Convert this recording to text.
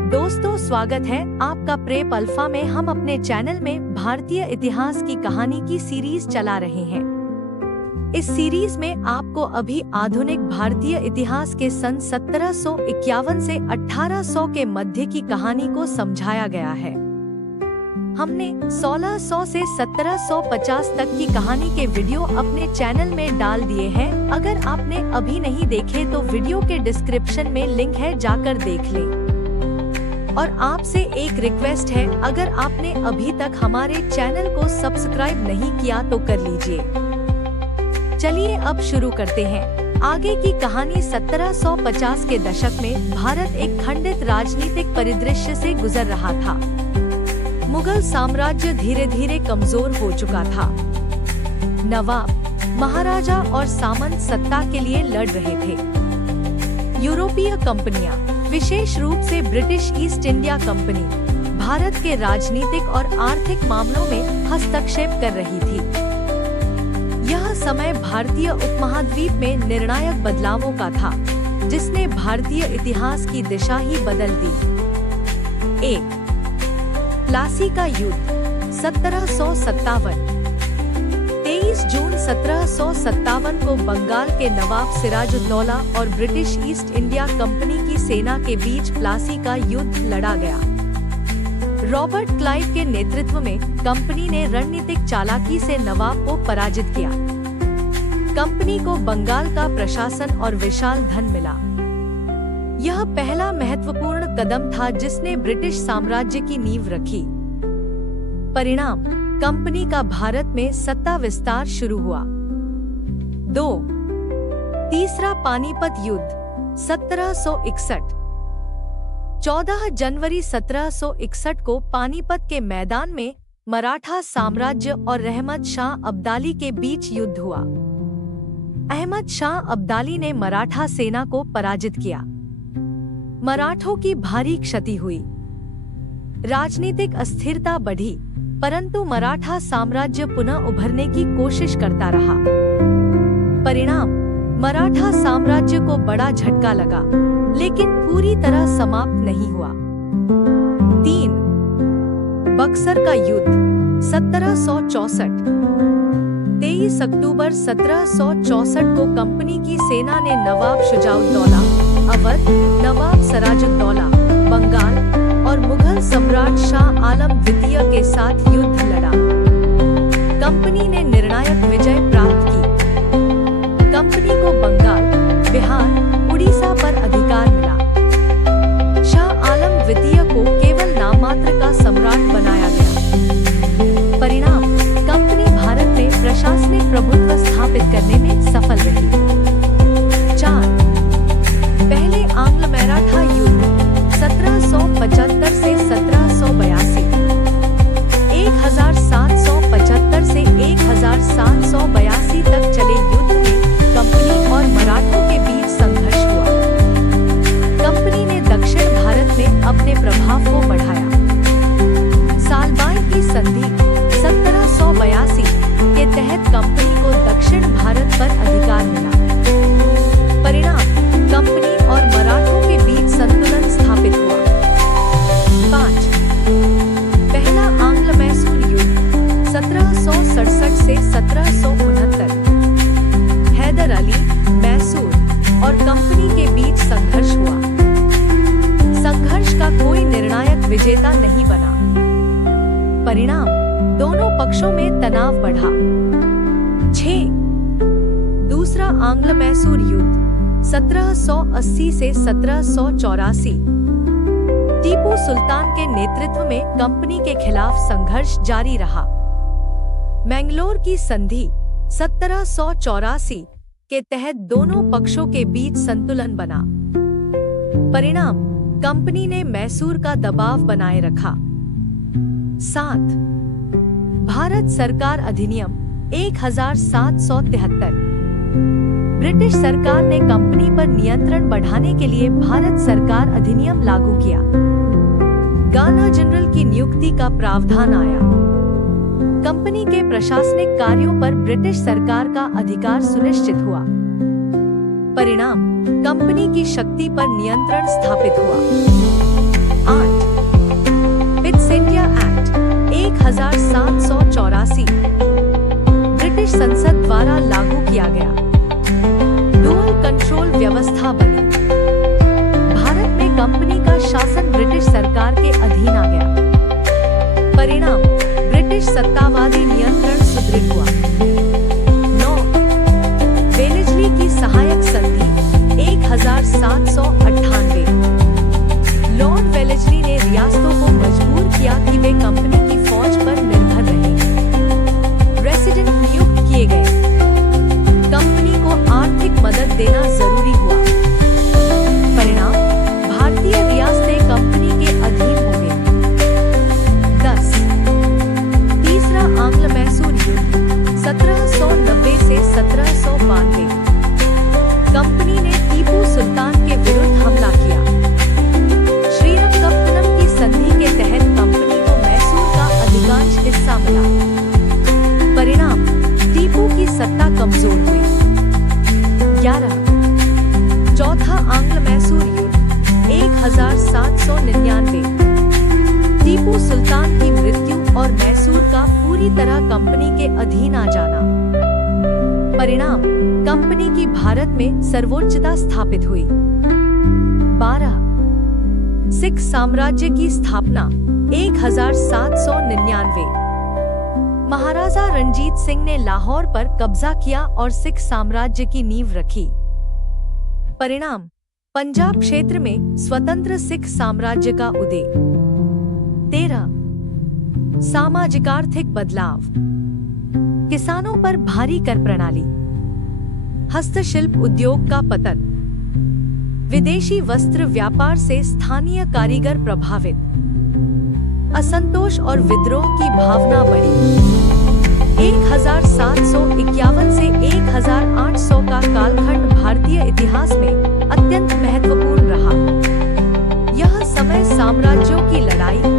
दोस्तों, स्वागत है आपका प्रेप अल्फा में। हम अपने चैनल में भारतीय इतिहास की कहानी की सीरीज चला रहे हैं। इस सीरीज में आपको अभी आधुनिक भारतीय इतिहास के सन 1751 से 1800 के मध्य की कहानी को समझाया गया है। हमने 1600 से 1750 तक की कहानी के वीडियो अपने चैनल में डाल दिए हैं। अगर आपने अभी नहीं देखे तो वीडियो के डिस्क्रिप्शन में लिंक है, जाकर देख लें। और आपसे एक रिक्वेस्ट है, अगर आपने अभी तक हमारे चैनल को सब्सक्राइब नहीं किया तो कर लीजिए। चलिए अब शुरू करते हैं आगे की कहानी। 1750 के दशक में भारत एक खंडित राजनीतिक परिदृश्य से गुजर रहा था। मुगल साम्राज्य धीरे धीरे कमजोर हो चुका था। नवाब, महाराजा और सामंत सत्ता के लिए लड़ रहे थे। यूरोपीय कंपनियां, विशेष रूप से British east India company, Bharat के राजनीतिक और आर्थिक मामलों में हस्तक्षेप कर रही थी। यह समय भारतीय उपमहाद्वीप में निर्णायक बदलावों का था, जिसने भारतीय इतिहास की दिशा ही बदल दी। 1. प्लासी का युद्ध 1757। 23 जून 1757 को बंगाल के नवाब सिराजुद्दौला और ब्रिटिश ईस्ट इंडिया कंपनी की सेना के बीच प्लासी का युद्ध लड़ा गया। रॉबर्ट क्लाइव के नेतृत्व में कंपनी ने रणनीतिक चालाकी से नवाब को पराजित किया। कंपनी को बंगाल का प्रशासन और विशाल धन मिला। यह पहला महत्वपूर्ण कदम था जिसने ब्रिटिश साम्राज्य की नींव रखी। परिणाम, कंपनी का भारत में सत्ता विस्तार शुरू हुआ। 2. तीसरा पानीपत युद्ध 1761। 14 जनवरी 1761 को पानीपत के मैदान में मराठा साम्राज्य और रहमत शाह अब्दाली के बीच युद्ध हुआ। अहमद शाह अब्दाली ने मराठा सेना को पराजित किया। मराठों की भारी क्षति हुई। राजनीतिक अस्थिरता बढ़ी, परंतु मराठा साम्राज्य पुनः उभरने की कोशिश करता रहा। परिणाम, मराठा साम्राज्य को बड़ा झटका लगा, लेकिन पूरी तरह समाप्त नहीं हुआ। 3. बक्सर का युद्ध 1764। 23 अक्टूबर 1764 को कंपनी की सेना ने नवाब शुजाउद्दौला, अवध, नवाब सिराजुद्दौला, बंगाल और मुगल सम्राट शाह आलम द्वितीय के साथ युद्ध लड़ा। कंपनी ने निर्णायक विजय प्राप्त की। कंपनी को बंगाल, बिहार, उड़ीसा पर अधिकार मिला। शाह आलम द्वितीय को केवल नाममात्र का सम्राट बनाया गया। परिणाम, कंपनी भारत में प्रशासनिक प्रभुत्व स्थापित करने में सफल रही। 4. पहले आंग्ल मराठा युद्ध 1775 से 1782। 1775 से 1782 तक चले युद्ध में कंपनी और मराठों के बीच संघर्ष हुआ। कंपनी ने दक्षिण भारत में अपने प्रभाव को बढ़ाया। सालबाई की संधि 1782 के तहत कंपनी को दक्षिण भारत पर अधिकार मिला। परिणाम, कंपनी और मराठों के बीच संतुलन स्थापित हुआ। 5. पहला आंग्ल मैसूर युद्ध 1767 से 1769। हैदर अली, मैसूर और कंपनी के बीच संघर्ष हुआ। संघर्ष का कोई निर्णायक विजेता नहीं बना। परिणाम, दोनों पक्षों में तनाव बढ़ा। 6. दूसरा आंग्ल मैसूर युद्ध 1780 से 1784। टीपू सुल्तान के नेतृत्व में कंपनी के खिलाफ संघर्ष जारी रहा। मैंगलोर की संधि 1784 के तहत दोनों पक्षों के बीच संतुलन बना। परिणाम, कंपनी ने मैसूर का दबाव बनाए रखा। 7. भारत सरकार अधिनियम 1773। ब्रिटिश सरकार ने कंपनी पर नियंत्रण बढ़ाने के लिए भारत सरकार अधिनियम लागू किया। गवर्नर जनरल की नियुक्ति का प्रावधान आया। कंपनी के प्रशासनिक कार्यों पर ब्रिटिश सरकार का अधिकार सुनिश्चित हुआ। परिणाम, कंपनी की शक्ति पर नियंत्रण स्थापित हुआ। का शासन ब्रिटिश सरकार के अधीन आ गया। परिणाम, ब्रिटिश सत्तावादी नियंत्रण सुदृढ़ हुआ। 9. वेलेस्ली की सहायक संधि 1798। लॉर्ड वेलेस्ली ने रियासतों को मजबूर किया कि वे कंपनी की फौज पर निर्भर रहें। रेसिडेंट नियुक्त किए गए। कंपनी को आर्थिक मदद देना जरूरी हुआ। परिणाम, भारतीय रियासतें कंपनी के अधीन हो गईं। 10. तीसरा आंग्ल मैसूर युद्ध 1790 से 1792। कंपनी ने टीपू सुल्तान के विरुद्ध हमला किया। श्रीरंगपट्टनम की संधि के तहत कंपनी को मैसूर का अधिकांश हिस्सा मिला। परिणाम, टीपू की सत्ता कमजोर हुई। 11. चौथा आंग्ल मैसूर युद्ध 1799। टीपू सुल्तान की मृत्यु और मैसूर का पूरी तरह कंपनी के अधीन आ जाना। परिणाम, कंपनी की भारत में सर्वोच्चता स्थापित हुई। 12. सिख साम्राज्य की स्थापना 1799। महाराजा रणजीत सिंह ने लाहौर पर कब्जा किया और सिख साम्राज्य की नींव रखी। परिणाम, पंजाब क्षेत्र में स्वतंत्र सिख साम्राज्य का उदय। 13. सामाजिक-आर्थिक बदलाव। किसानों पर भारी कर प्रणाली। हस्तशिल्प उद्योग का पतन। विदेशी वस्त्र व्यापार से स्थानीय कारीगर प्रभावित। असंतोष और विद्रोह की भावना बढ़ी। 1751 से 1800 का कालखंड भारतीय इतिहास में अत्यंत महत्वपूर्ण रहा। यह समय साम्राज्यों की लड़ाई